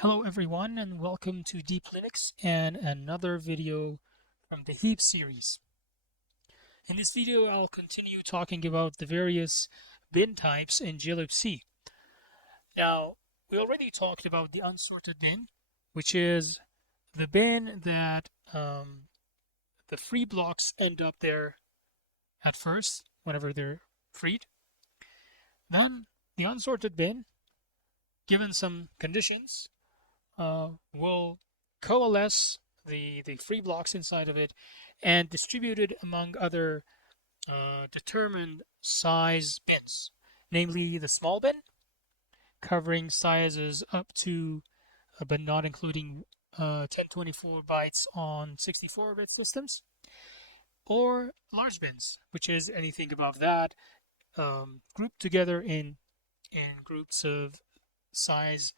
Hello everyone and welcome to Deep Linux and another video from the heap series. In this video I'll continue talking about the various bin types in glibc. Now we already talked about the unsorted bin, which is the bin that the free blocks end up there at first whenever they're freed. Then the unsorted bin, given some conditions, will coalesce the free blocks inside of it and distribute it among other determined size bins, namely the small bin, covering sizes up to, but not including 1024 bytes on 64-bit systems, or large bins, which is anything above that, grouped together in groups of size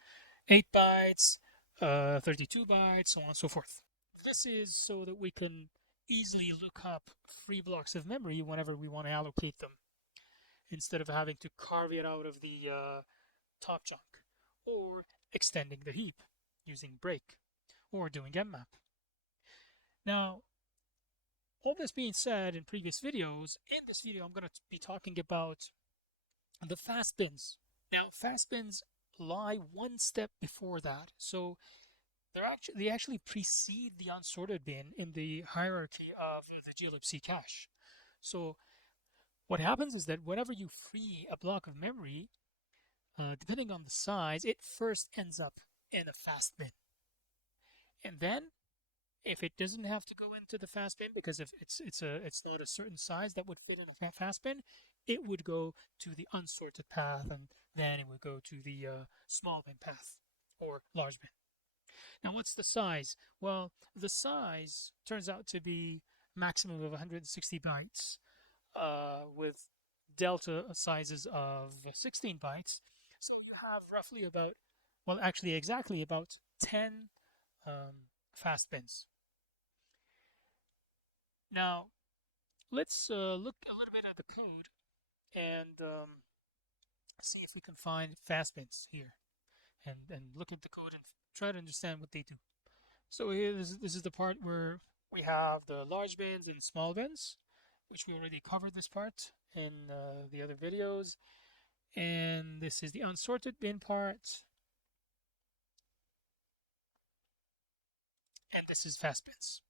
8 bytes, 32 bytes, so on and so forth. This is so that we can easily look up free blocks of memory whenever we want to allocate them, instead of having to carve it out of the top chunk, or extending the heap using break, or doing mmap. Now, all this being said in previous videos, in this video I'm going to be talking about the fast bins. Now, fast bins lie one step before that, so they actually precede the unsorted bin in the hierarchy of the glibc cache. So what happens is that whenever you free a block of memory, depending on the size, it first ends up in a fast bin. And then, if it doesn't have to go into the fast bin because if it's not a certain size that would fit in a fast bin, it would go to the unsorted path, and then it would go to the small bin path or large bin. Now, what's the size? Well, the size turns out to be maximum of 160 bytes with delta sizes of 16 bytes. So you have roughly about, well, actually exactly about 10 fast bins. Now, let's look a little bit at the code and see if we can find fast bins here, and look at the code and try to understand what they do. So here, this is the part where we have the large bins and small bins, which we already covered this part in the other videos. And this is the unsorted bin part. And this is fast bins.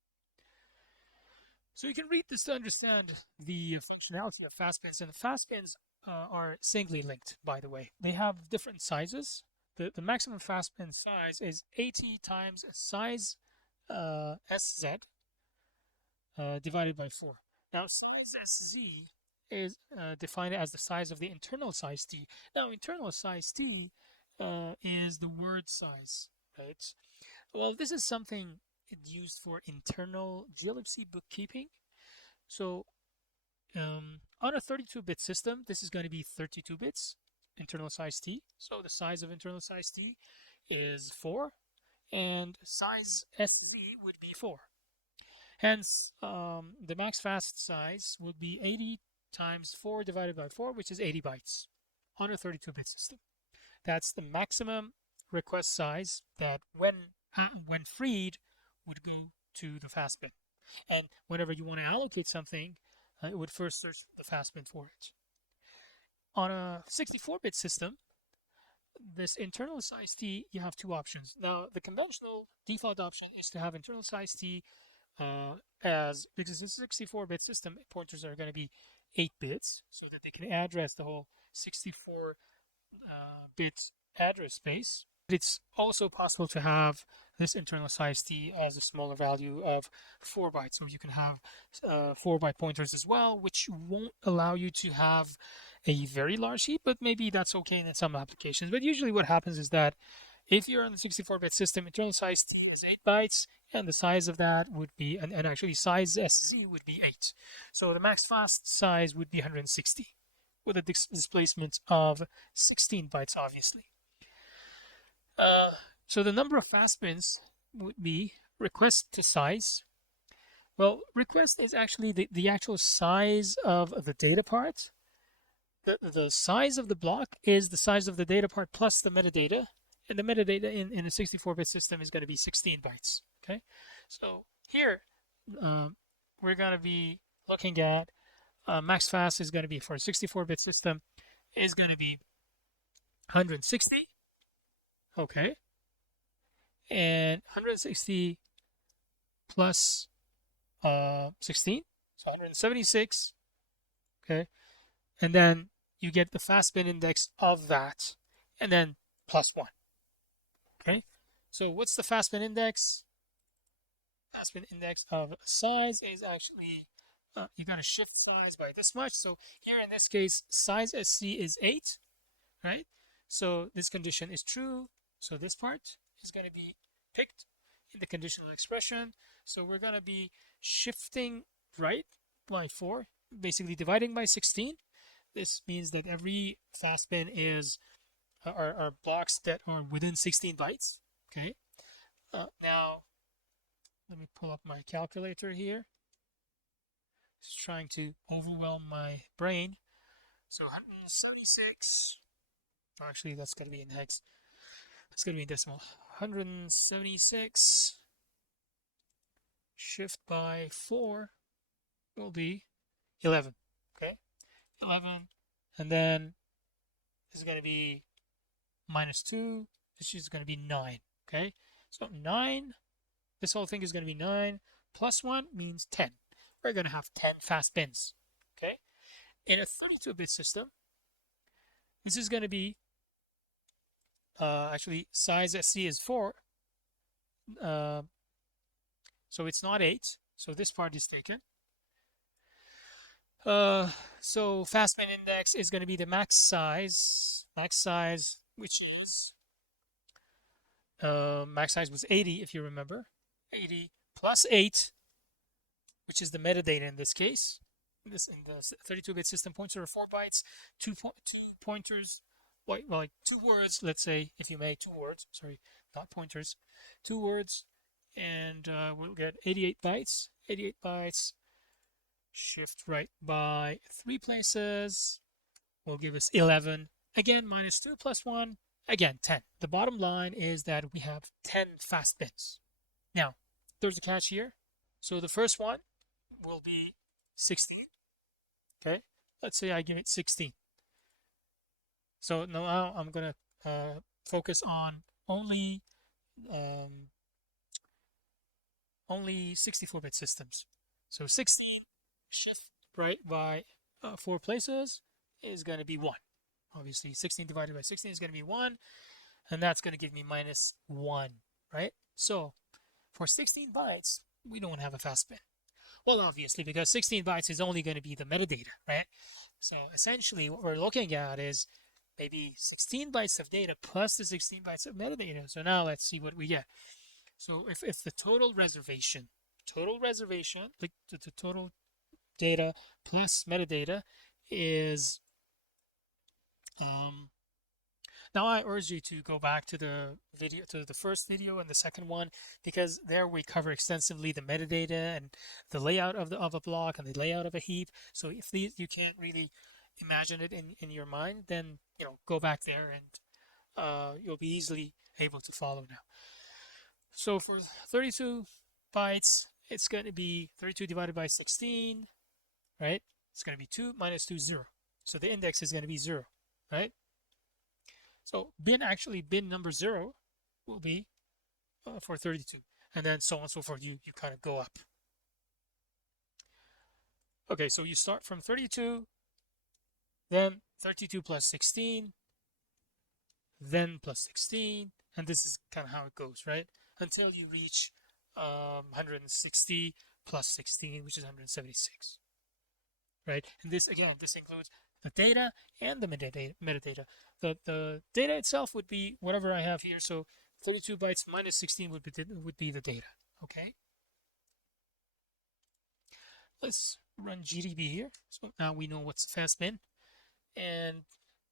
So you can read this to understand the functionality of fast bins. And the fast bins are singly linked, by the way. They have different sizes. The maximum fast bin size is 80 times size SZ divided by 4. Now, size SZ is defined as the size of the internal size T. Now, internal size T is the word size, right? Well, this is something used for internal glibc bookkeeping. So, on a 32-bit system, this is going to be 32 bits, internal size T. So the size of internal size T is 4, and size SZ would be 4. Hence, the max fast size would be 80 times 4 divided by 4, which is 80 bytes on a 32-bit system. That's the maximum request size that when freed would go to the fast bin. And whenever you want to allocate something, it would first search the fast bin for it. On a 64-bit system, this internal size T, you have two options. Now, the conventional default option is to have internal size T because it's a 64-bit system, pointers are going to be 8 bits, so that they can address the whole 64-bit address space. It's also possible to have this internal size T as a smaller value of 4 bytes, or you can have 4-byte pointers as well, which won't allow you to have a very large heap, but maybe that's okay in some applications. But usually what happens is that if you're on the 64-bit system, internal size T is 8 bytes, and the size of that would be, and actually size SZ would be 8. So the max fast size would be 160, with a displacement of 16 bytes, obviously. So the number of fast bins would be request to size. Well, request is actually the actual size of the data part. The size of the block is the size of the data part plus the metadata, the metadata in a 64-bit system is going to be 16 bytes. Okay, so here we're going to be looking at max fast is going to be for a 64-bit system is going to be 160. Okay, and 160 plus 16, so 176. Okay, and then you get the fast bin index of that, and then plus 1. Okay, so what's the fast bin index? Fast bin index of size is actually you got to shift size by this much. So here in this case, size SC is 8, right? So this condition is true. So this part is going to be picked in the conditional expression. So we're going to be shifting right by 4, basically dividing by 16. This means that every fast bin is are blocks that are within 16 bytes. Okay. Now let me pull up my calculator here. It's trying to overwhelm my brain. So 176. Actually, that's going to be in hex. It's going to be in decimal. 176 shift by 4 will be 11. Okay, 11, and then this is going to be minus 2. This is going to be 9. Okay, so 9. This whole thing is going to be 9 plus 1 means 10. We're going to have 10 fast bins. Okay, in a 32-bit system, this is going to be actually size SC is 4. So it's not 8. So this part is taken. So fast bin index is going to be the max size, which is max size was 80 if you remember, 80 plus 8, which is the metadata in this case. This in the 32-bit system, pointer are 4 bytes, two pointers, like 2 words. Let's say if you make 2 words, sorry, not pointers, 2 words, and we'll get 88 bytes. 88 bytes. Shift right by 3 places will give us 11. Again, minus 2 plus 1, again, 10. The bottom line is that we have 10 fast bins. Now, there's a catch here. So the first one will be 16. Okay, let's say I give it 16. So now I'm going to focus on only 64-bit systems. So 16 shift right by 4 places is going to be 1. Obviously, 16 divided by 16 is going to be 1, and that's going to give me minus 1, right? So for 16 bytes, we don't have a fast bin. Well, obviously, because 16 bytes is only going to be the metadata, right? So essentially, what we're looking at is maybe 16 bytes of data plus the 16 bytes of metadata. So now let's see what we get. So if the total reservation, like the total data plus metadata is now I urge you to go back to the video, to the first video and the second one, because there we cover extensively the metadata and the layout of a block and the layout of a heap. So if you can't really imagine it in your mind, then go back there and you'll be easily able to follow now. So for 32 bytes, it's going to be 32 divided by 16, right? It's going to be 2 minus 2, 0. So the index is going to be 0, right? So bin number 0 will be for 32, and then so on and so forth. You kind of go up. Okay, so you start from 32, then 32 plus 16, then plus 16, and this is kind of how it goes, right? Until you reach 160 plus 16, which is 176, right? And this includes the data and the metadata. The data itself would be whatever I have here. So 32 bytes minus 16 would be the data. Okay. Let's run GDB here. So now we know what's fast bin, and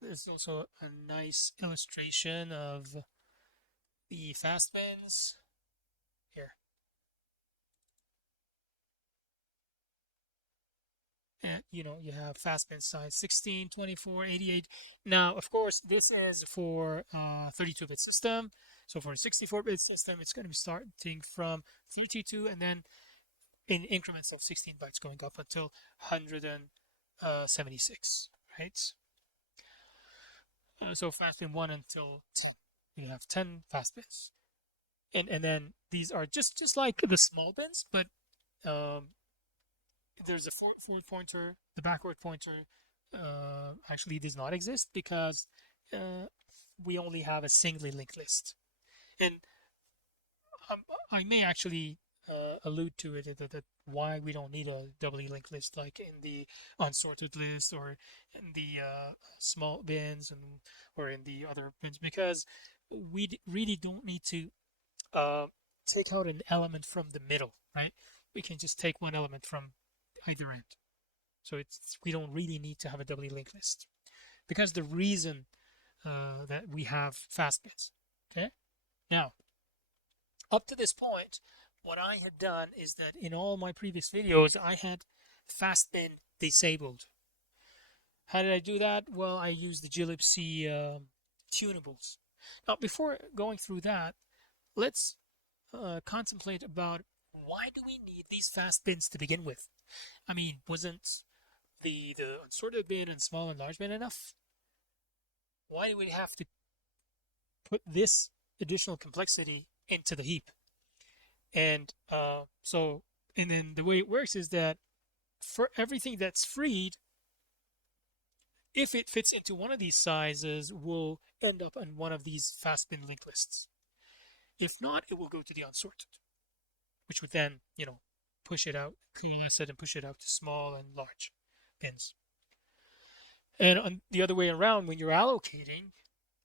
there's also a nice illustration of the fast bins here. You know, you have fast bin size 16, 24, 88. Now, of course, this is for 32-bit system. So for a 64-bit system, it's going to be starting from 32 and then in increments of 16 bytes going up until 176, right? So fast bin 1 until 10. You have 10 fast bins. And then these are just like the small bins, but um, there's a forward pointer. The backward pointer actually does not exist because uh, we only have a singly linked list. And um, I may actually allude to it that why we don't need a doubly linked list like in the unsorted list or in the small bins and or in the other bins because we really don't need to uh, take out an element from the middle, right? We can just take one element from either end. So we don't really need to have a doubly linked list because the reason that we have fast bins. Okay. Now, up to this point, what I had done is that in all my previous videos, I had fast bin disabled. How did I do that? Well, I used the glibc tunables. Now, before going through that, let's contemplate about why do we need these fast bins to begin with? I mean, wasn't the unsorted bin and small and large bin enough? Why do we have to put this additional complexity into the heap? And and then the way it works is that for everything that's freed, if it fits into one of these sizes, will end up on one of these fast bin linked lists. If not, it will go to the unsorted, which would then, you know, push it out, coalesce it, and push it out to small and large bins. And on the other way around, when you're allocating,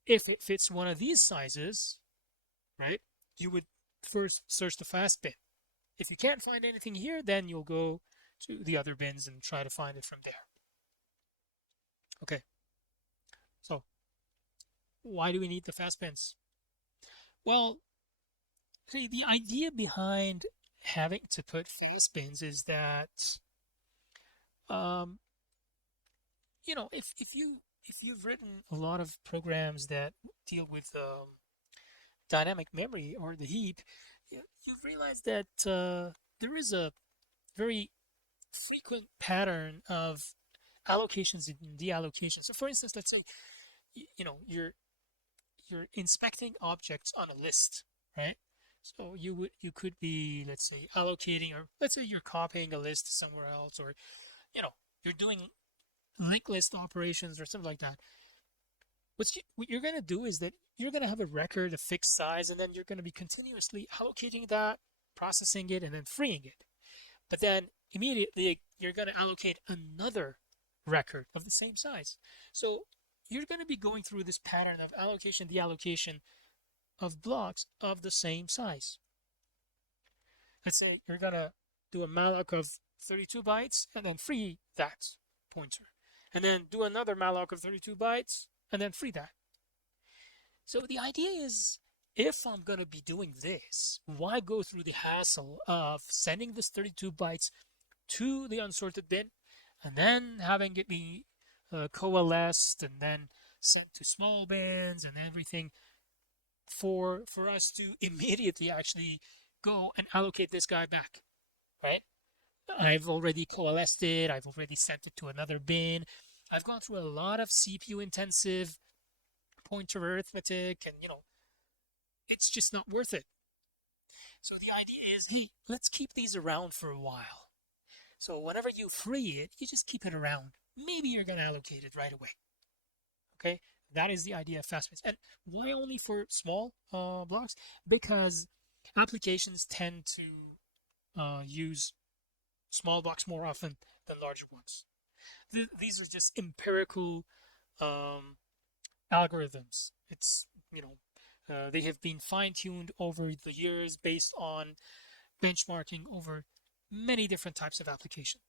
if it fits one of these sizes, right, you would first search the fast bin. If you can't find anything here, then you'll go to the other bins and try to find it from there. Okay, so why do we need the fast bins? Well, see, the idea behind having to put fast bins is that, um, you know, if you've written a lot of programs that deal with dynamic memory or the heap, you've realized that there is a very frequent pattern of allocations and deallocations. So, for instance, let's say you know you're inspecting objects on a list, right? So you could be, let's say, allocating, or let's say you're copying a list somewhere else, or you know you're doing linked list operations or something like that. What you're going to do is that you're going to have a record, a fixed size, and then you're going to be continuously allocating that, processing it, and then freeing it. But then immediately you're going to allocate another record of the same size. So you're going to be going through this pattern of allocation, deallocation of blocks of the same size. Let's say you're going to do a malloc of 32 bytes and then free that pointer. And then do another malloc of 32 bytes and then free that. So the idea is, if I'm going to be doing this, why go through the hassle of sending this 32 bytes to the unsorted bin and then having it be coalesced and then sent to small bins and everything for us to immediately actually go and allocate this guy back, right? I've already coalesced it, I've already sent it to another bin. I've gone through a lot of CPU intensive pointer arithmetic, and you know, it's just not worth it. So the idea is, hey, let's keep these around for a while. So whenever you free it, you just keep it around. Maybe you're going to allocate it right away. Okay, that is the idea of fast bins. And why only for small blocks? Because applications tend to use small blocks more often than larger ones. These are just empirical um, algorithms. It's, you know, they have been fine-tuned over the years based on benchmarking over many different types of application.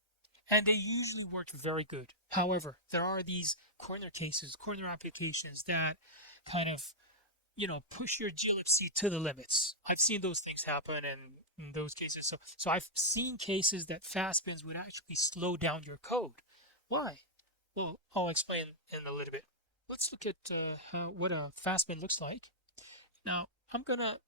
And they usually work very good. However, there are these corner cases, corner applications that kind of push your glibc to the limits. I've seen those things happen in those cases. So I've seen cases that fastbins would actually slow down your code. Why? Well, I'll explain in a little bit. Let's look at what a fastbin looks like. Now, I'm not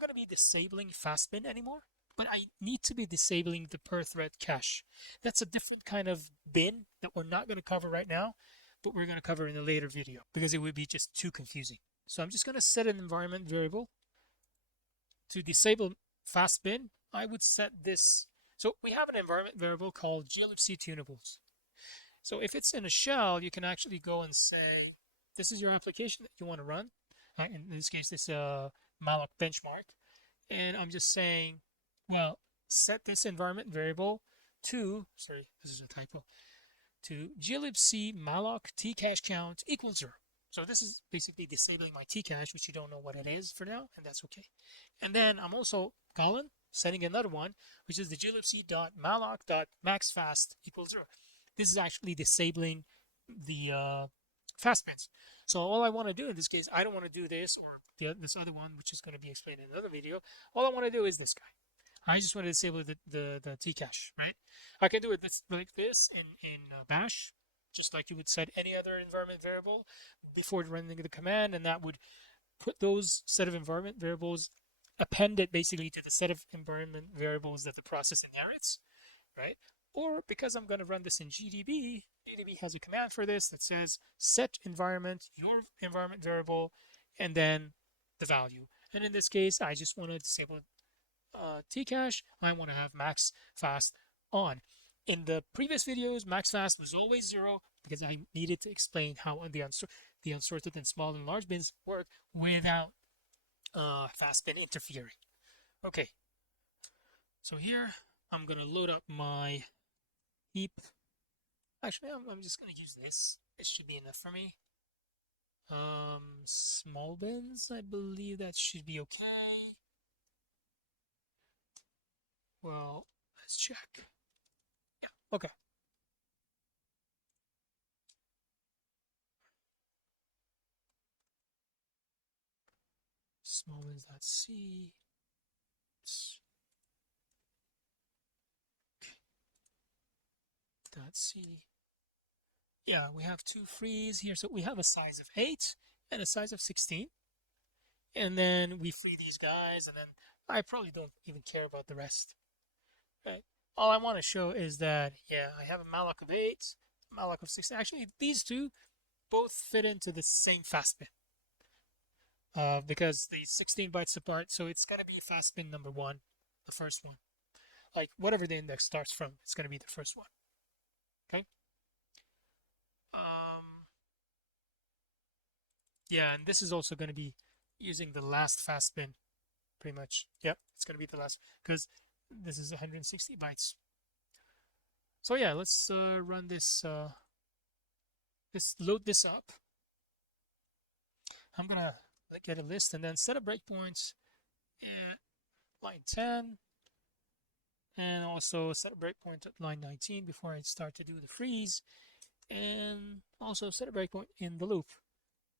gonna be disabling fastbin anymore, but I need to be disabling the per thread cache. That's a different kind of bin that we're not gonna cover right now, but we're gonna cover in a later video because it would be just too confusing. So I'm just gonna set an environment variable to disable fastbin. I would set this. So we have an environment variable called glibc tunables. So if it's in a shell, you can actually go and say, this is your application that you want to run. In this case, it's a malloc benchmark. And I'm just saying, well, set this environment variable to, sorry, this is a typo, to glibc malloc tcache count equals 0. So this is basically disabling my tcache, which you don't know what it is for now, and that's okay. And then I'm also setting another one, which is the glibc.malloc.maxfast equals 0. This is actually disabling the fastbins. So all I want to do in this case, I don't want to do this or this other one, which is going to be explained in another video. All I want to do is this guy. I just want to disable the tcache, right? I can do it like this in bash, just like you would set any other environment variable before running the command, and that would put those set of environment variables appended basically to the set of environment variables that the process inherits, right? Or because I'm going to run this in GDB, GDB has a command for this that says set environment, your environment variable, and then the value. And in this case, I just want to disable tcache. I want to have max fast on. In the previous videos, max fast was always 0 because I needed to explain how the unsorted and small and large bins work without fast bin interfering. Okay, so here I'm going to load up my heap. Actually, I'm just going to use this. It should be enough for me. Small bins, I believe that should be okay. Well, let's check. Yeah, okay. Small bins.c. .c. Yeah, we have two frees here. So we have a size of 8 and a size of 16. And then we free these guys, and then I probably don't even care about the rest. Right? All I want to show is that, yeah, I have a malloc of 8, malloc of 16. Actually, these two both fit into the same fastbin. Because the 16 bytes apart, so it's going to be a fastbin number 1, the first one. Like, whatever the index starts from, it's going to be the first one. Okay? Yeah, and this is also going to be using the last fastbin, pretty much. Yep, it's going to be the last, because this is 160 bytes. So yeah, let's run this. Let's load this up. I'm gonna get a list and then set a breakpoint at line 10, and also set a breakpoint at line 19 before I start to do the freeze, and also set a breakpoint in the loop.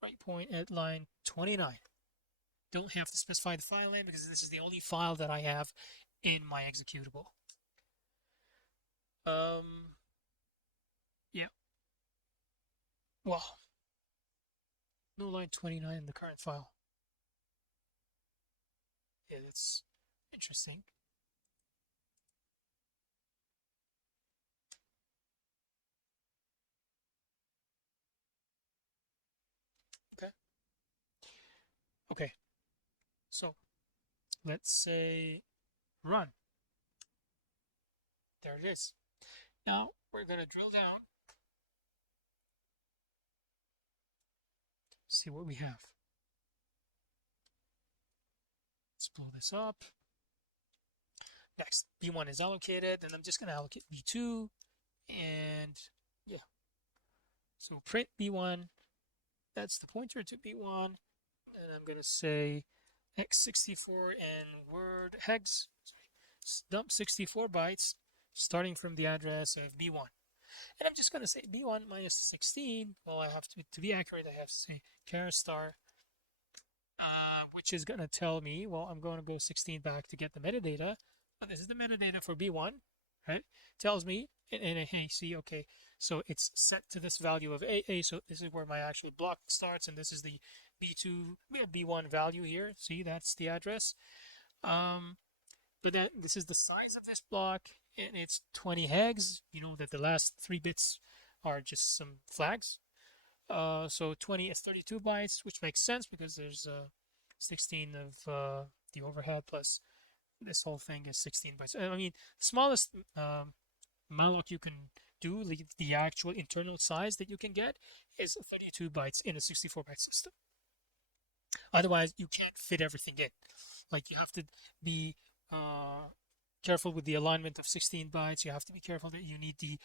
Breakpoint at line 29. Don't have to specify the file name because this is the only file that I have in my executable. Yeah. Well, no line 29 in the current file. Yeah, that's interesting. Okay. Okay. So let's say run. There it is. Now we're going to drill down, see what we have. Let's blow this up. Next, B1 is allocated, and I'm just going to allocate B2, and yeah. So print B1, that's the pointer to B1, and I'm going to say x64 and word hex, dump 64 bytes, starting from the address of B1. And I'm just going to say B1 minus 16. Well, I have to be accurate, I have to say char star which is going to tell me, well, I'm going to go 16 back to get the metadata. This is the metadata for B1, right? Tells me, hey, see, okay, so it's set to this value of AA, so this is where my actual block starts, and this is the B2, B1 value here. See, that's the address. But then this is the size of this block, and it's 20 hex. You know that the last 3 bits are just some flags. So 20 is 32 bytes, which makes sense because there's 16 of the overhead plus this whole thing is 16 bytes. I mean, smallest malloc you can do, the actual internal size that you can get is 32 bytes in a 64-byte system. Otherwise, you can't fit everything in. Like you have to be careful with the alignment of 16 bytes. You have to be careful that you need the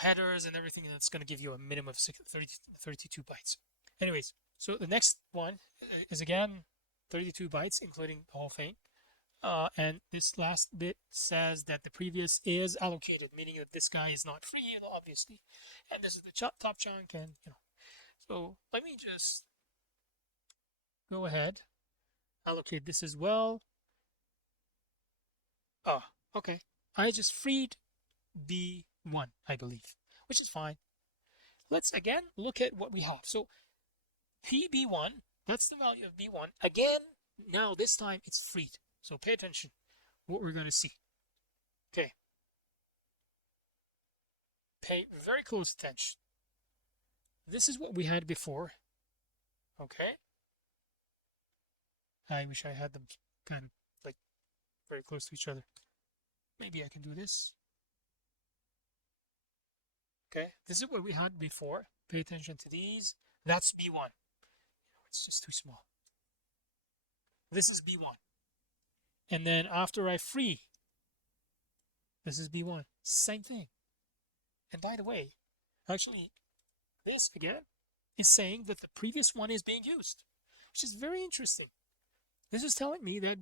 headers and everything that's going to give you a minimum of 32 bytes. Anyways, so the next one is again 32 bytes, including the whole thing. And this last bit says that the previous is allocated, meaning that this guy is not free, obviously. And this is the top chunk, and So let me just go ahead, allocate this as well. Oh, okay. I just freed B1, I believe, which is fine. Let's again look at what we have. So PB1, that's the value of B1. Again, now this time it's freed. So pay attention what we're going to see. Okay. Pay very close attention. This is what we had before. Okay. I wish I had them kind of like very close to each other. Maybe I can do this. Okay. This is what we had before. Pay attention to these. That's B1. It's just too small. This is B1. And then after I free, this is B1. Same thing. And by the way, actually, this again is saying that the previous one is being used, which is very interesting. This is telling me that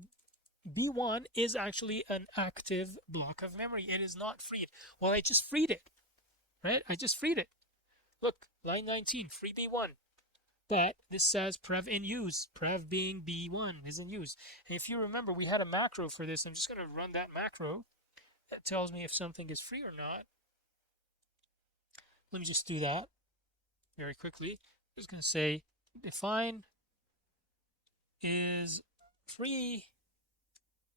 B1 is actually an active block of memory. It is not freed. Well, I just freed it, right? I just freed it. Look, line 19, free B1. But this says prev in use, prev being B1 is in use. And if you remember, we had a macro for this. I'm just going to run that macro. That tells me if something is free or not. Let me just do that very quickly. I'm just going to say define is free,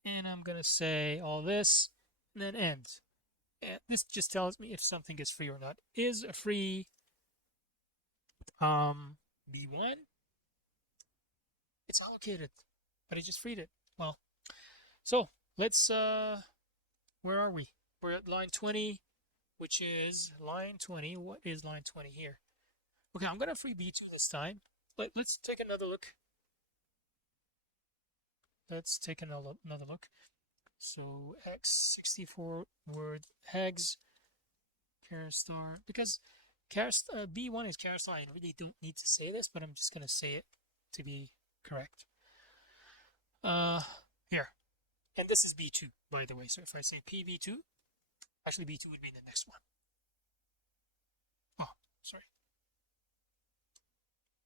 and I'm going to say all this, and then end. And this just tells me if something is free or not. Is a free B1, it's allocated, but I just freed it. Well, so let's, where are we? We're at line 20, which is line 20. What is line 20 here? Okay, I'm going to free B2 this time. Let's take another look. Let's take another look. So x64 word hex char star, because B1 is char star. I really don't need to say this, but I'm just going to say it to be correct. Here. And this is B2, by the way. So if I say PB2, actually B2 would be the next one. Oh, sorry.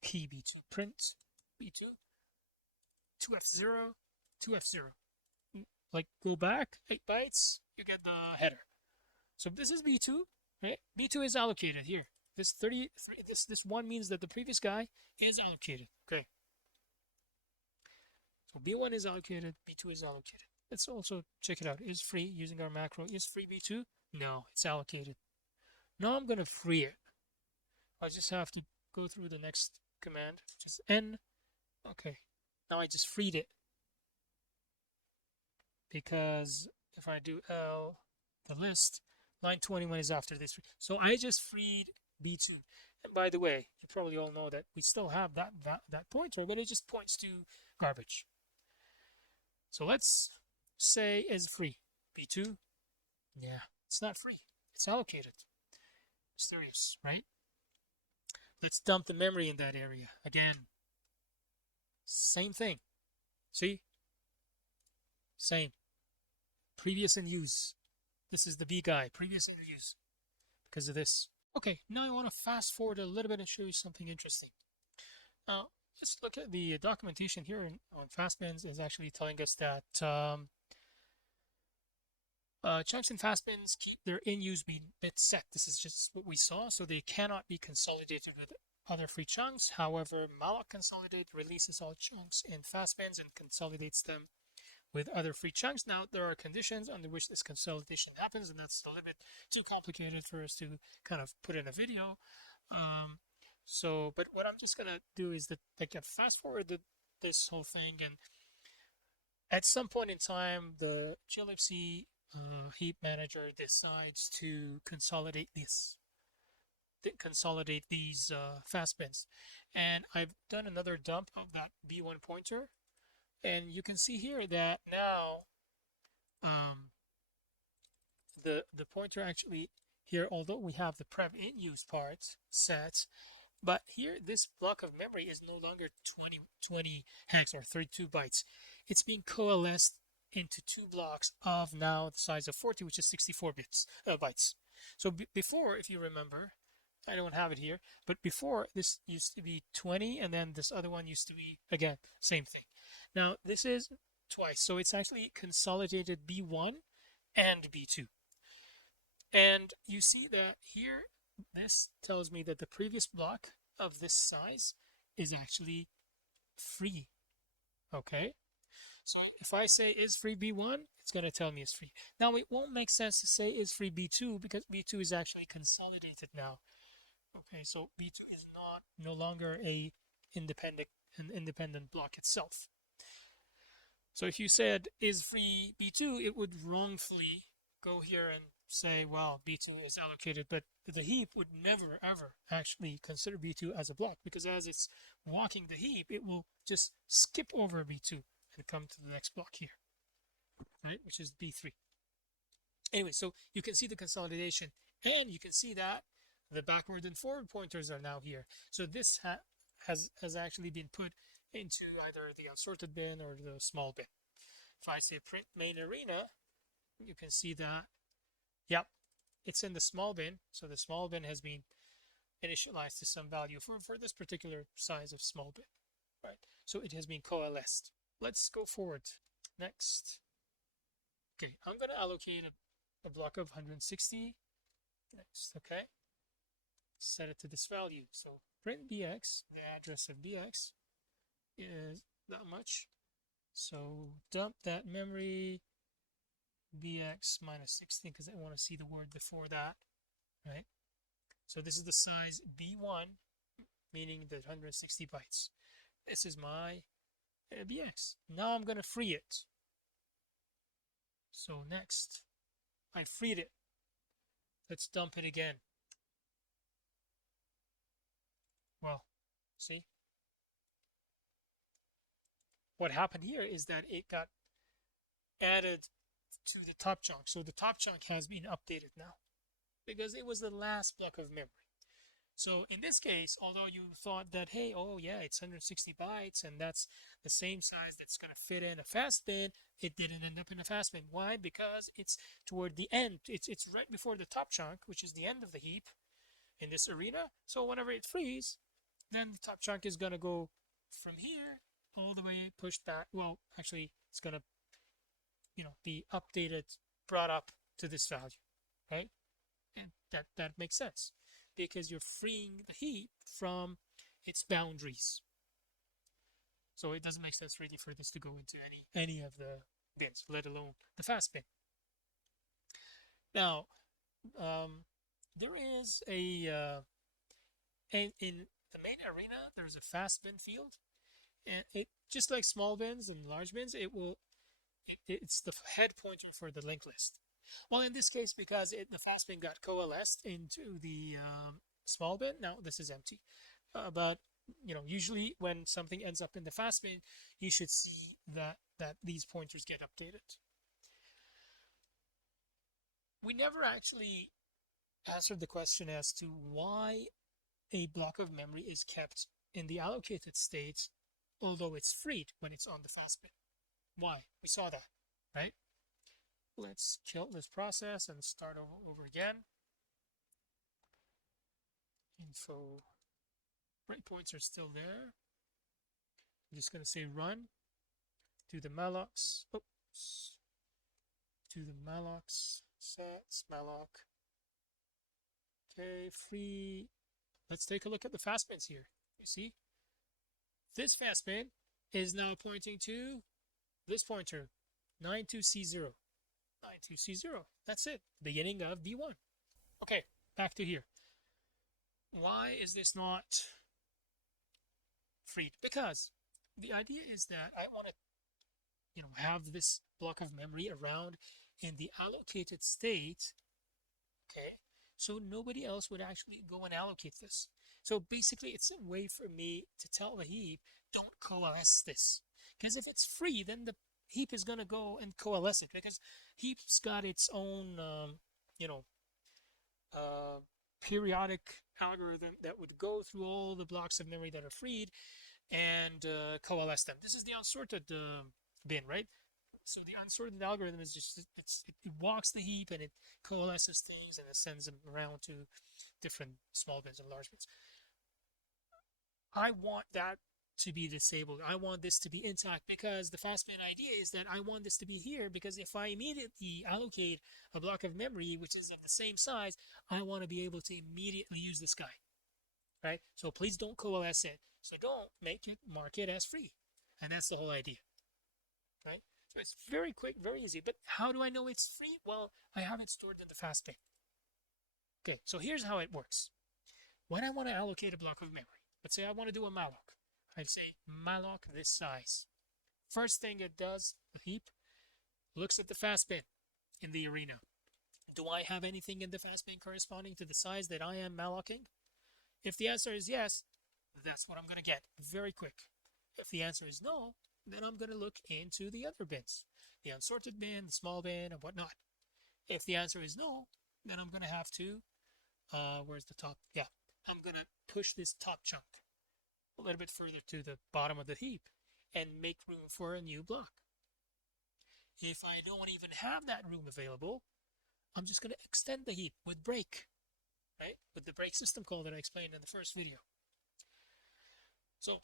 PB2 print B2 2F0 2F0. Like go back 8 bytes, you get the header. So this is B2, right? B2 is allocated here. This 33, this one means that the previous guy is allocated. Okay. So B1 is allocated, B2 is allocated. Let's also check it out. Is free using our macro. Is free B2? No, it's allocated. Now I'm gonna free it. I just have to go through the next command, which is N. Okay. Now I just freed it. Because if I do L, the list, line 21 is after this. So I just freed B2. And by the way, you probably all know that we still have that pointer, but it just points to garbage. So let's say is free. B2, yeah, it's not free. It's allocated. Mysterious, right? Let's dump the memory in that area. Again, same thing. See? Same. Previous in use. This is the B guy. Previous in use. Because of this. Okay, now I want to fast forward a little bit and show you something interesting. Now, Just look at the documentation here on fastbins is actually telling us that chunks and fastbins keep their in-use bit set. This is just what we saw, so they cannot be consolidated with other free chunks. However, malloc consolidate releases all chunks in fastbins and consolidates them with other free chunks. Now, there are conditions under which this consolidation happens, and that's a little bit too complicated for us to kind of put in a video. But what I'm just gonna do is that like fast forward this whole thing, and at some point in time, the glibc heap manager decides to consolidate these fast bins, and I've done another dump of that B1 pointer, and you can see here that now the pointer actually here, although we have the prep in use part set, but here this block of memory is no longer 20 hex or 32 bytes. It's being coalesced into two blocks of now the size of 40, which is 64 bytes. So before, if you remember, I don't have it here, but before this used to be 20, and then this other one used to be, again, same thing. Now this is twice, so it's actually consolidated B1 and B2. And you see that here, this tells me that the previous block of this size is actually free. Okay, so if I say is free B1, it's going to tell me it's free. Now it won't make sense to say is free B2 because B2 is actually consolidated now. Okay, so B2 is no longer an independent block itself. So if you said is free B2, it would wrongfully go here and say, well, B2 is allocated, but the heap would never ever actually consider B2 as a block because as it's walking the heap, it will just skip over B2 and come to the next block here, right, which is B3. Anyway, so you can see the consolidation, and you can see that the backward and forward pointers are now here. So this has actually been put into either the unsorted bin or the small bin. If I say print main arena, you can see that, yep, it's in the small bin. So the small bin has been initialized to some value for this particular size of small bin, right? So it has been coalesced. Let's go forward. Next. Okay, I'm going to allocate a block of 160. Next, okay. Set it to this value. So print bx, the address of bx is that much. So dump that memory bx minus 16 because I want to see the word before that, right? So this is the size b1, meaning the 160 bytes. This is my bx. Now I'm going to free it. So next, I freed it. Let's dump it again. Well, see? What happened here is that it got added to the top chunk. So the top chunk has been updated now because it was the last block of memory. So in this case, although you thought that, hey, oh yeah, it's 160 bytes and that's the same size that's going to fit in a fast bin, it didn't end up in a fast bin. Why? Because it's toward the end. It's right before the top chunk, which is the end of the heap in this arena. So whenever it frees, then the top chunk is going to go from here all the way pushed back. Well, actually, it's going to, be updated, brought up to this value, right? And that makes sense because you're freeing the heap from its boundaries. So it doesn't make sense really for this to go into any of the bins, let alone the fast bin. Now, there is in the main arena, there's a fast bin field, and it just like small bins and large bins, it's the head pointer for the linked list. Well, in this case, because the fast bin got coalesced into the small bin, now this is empty. But usually when something ends up in the fast bin, you should see that these pointers get updated. We never actually answered the question as to why a block of memory is kept in the allocated state, although it's freed when it's on the fast bin. Why? We saw that, right? Let's kill this process and start over again. Info breakpoints are still there. I'm just going to say run, do the mallocs, oops, do the mallocs, sets, malloc. Okay, free. Let's take a look at the fastbins here. You see, this fastbin is now pointing to this pointer, 92C0. 92C0. That's it. Beginning of B1. Okay, back to here. Why is this not freed? Because the idea is that I want to, have this block of memory around in the allocated state. Okay, so nobody else would actually go and allocate this. So basically, it's a way for me to tell the heap, don't coalesce this. Because if it's free, then the heap is going to go and coalesce it. Because heap's got its own, you know, uh, periodic algorithm that would go through all the blocks of memory that are freed and coalesce them. This is the unsorted bin, right? So the unsorted algorithm is just it walks the heap and it coalesces things and it sends them around to different small bins and large bins. I want that to be disabled. I want this to be intact because the fastbin idea is that I want this to be here because if I immediately allocate a block of memory which is of the same size, I want to be able to immediately use this guy, right? So please don't coalesce it. So don't mark it as free. And that's the whole idea, right? So it's very quick, very easy. But how do I know it's free? Well, I have it stored in the fastbin. Okay, so here's how it works. When I want to allocate a block of memory, let's say I want to do a malloc. I say malloc this size. First thing it does, the heap, looks at the fastbin in the arena. Do I have anything in the fastbin corresponding to the size that I am mallocing? If the answer is yes, that's what I'm going to get very quick. If the answer is no, then I'm going to look into the other bins, the unsorted bin, the small bin, and whatnot. If the answer is no, then I'm going to have to, where's the top? Yeah, I'm going to push this top chunk a little bit further to the bottom of the heap and make room for a new block. If I don't even have that room available, I'm just going to extend the heap with break, right? With the break system call that I explained in the first video. So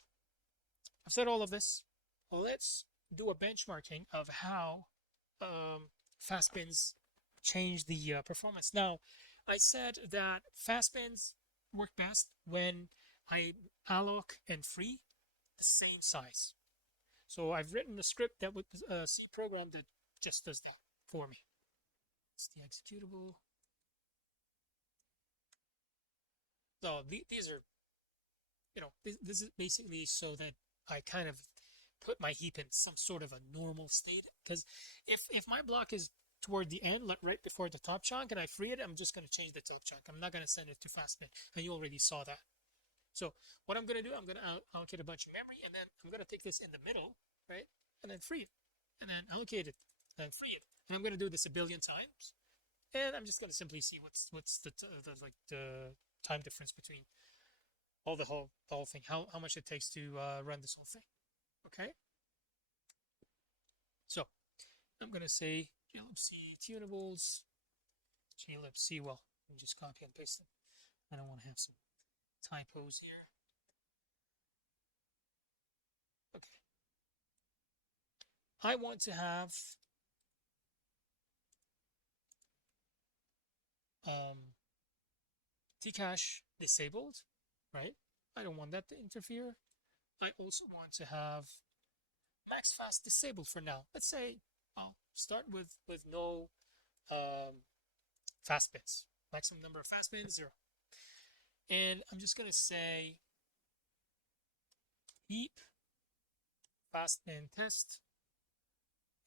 I've said all of this. Let's do a benchmarking of how fastbins change the performance. Now, I said that fastbins work best when I alloc and free the same size. So I've written a script that would a C program that just does that for me. It's the executable. So these are, this is basically so that I kind of put my heap in some sort of a normal state. Because if my block is toward the end, like right before the top chunk, and I free it, I'm just going to change the top chunk. I'm not going to send it to fastbin, and you already saw that. So what I'm going to do, I'm going to allocate a bunch of memory, and then I'm going to take this in the middle, right, and then free it, and then allocate it, and free it, and I'm going to do this a billion times, and I'm just going to simply see what's the time difference between all the whole thing, how much it takes to run this whole thing. Okay, so I'm going to say glibc tunables, glibc, well, let me just copy and paste them. I don't want to have some typos here. Okay. I want to have Tcache disabled, right? I don't want that to interfere. I also want to have max fast disabled for now. Let's say I'll start with no fast bits. Maximum number of fast bits, 0. And I'm just going to say heap fast bin test.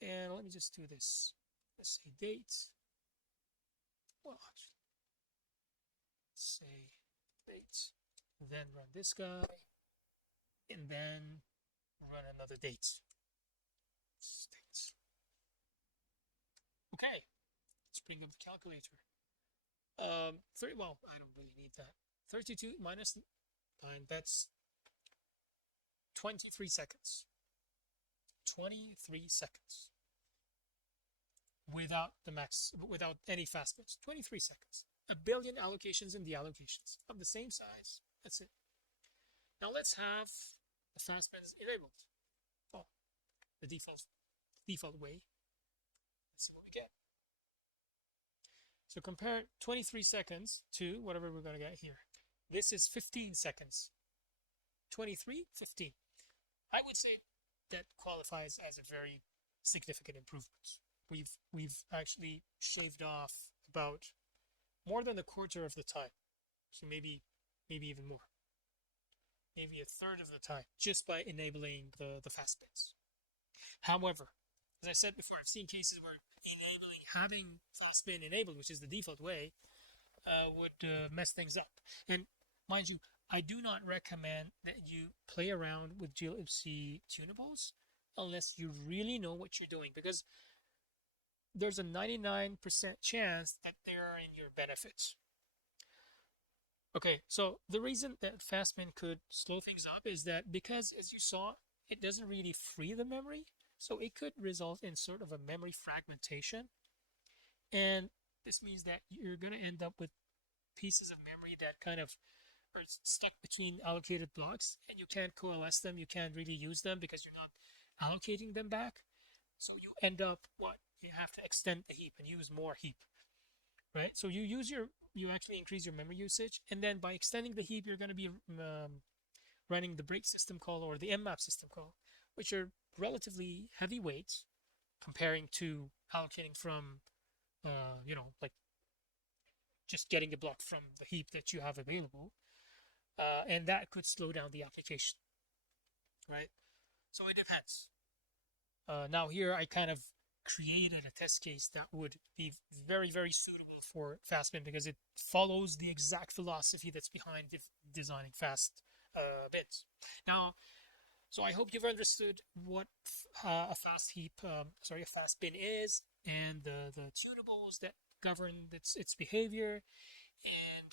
And let me just do this. Let's say date. Well, actually, let's say date. Then run this guy. And then run another date. States. Okay, let's bring up the calculator. 30, well, I don't really need that. 32 minus 9, that's 23 seconds. 23 seconds. Without any fast bits. 23 seconds. A billion allocations in the allocations of the same size. That's it. Now let's have the fast bin is enabled. Oh, the default way. Let's see what we get. So compare 23 seconds to whatever we're going to get here. This is 15 seconds. 23, 15. I would say that qualifies as a very significant improvement. We've actually shaved off about more than a quarter of the time. So maybe even more. Maybe a third of the time just by enabling the fast bits. However, as I said before, I've seen cases where having fast bin enabled, which is the default way, would mess things up. And mind you, I do not recommend that you play around with glibc tunables unless you really know what you're doing, because there's a 99% chance that they are in your benefit. Okay, so the reason that fastbin could slow things up is that because, as you saw, it doesn't really free the memory, so it could result in sort of a memory fragmentation. And this means that you're going to end up with pieces of memory that kind of are stuck between allocated blocks, and you can't coalesce them, you can't really use them because you're not allocating them back. So you end up, what? You have to extend the heap and use more heap, right? So you actually increase your memory usage, and then by extending the heap, you're going to be running the break system call or the mmap system call, which are relatively heavy weights comparing to allocating from, like just getting a block from the heap that you have available, and that could slow down the application, right? So it depends. Now here I kind of created a test case that would be very, very suitable for fastbin because it follows the exact philosophy that's behind designing fast bins. Now, so I hope you've understood what a fast bin is, and the tunables that govern its behavior, and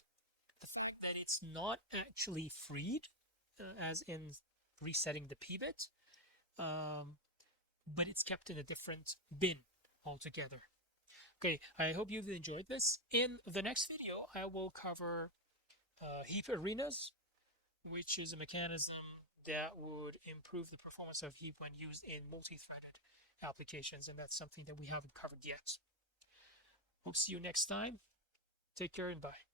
the fact that it's not actually freed, as in resetting the p-bit. But it's kept in a different bin altogether. Okay, I hope you've enjoyed this. In the next video, I will cover heap arenas, which is a mechanism that would improve the performance of heap when used in multi-threaded applications, and that's something that we haven't covered yet. Hope to see you next time. Take care and bye.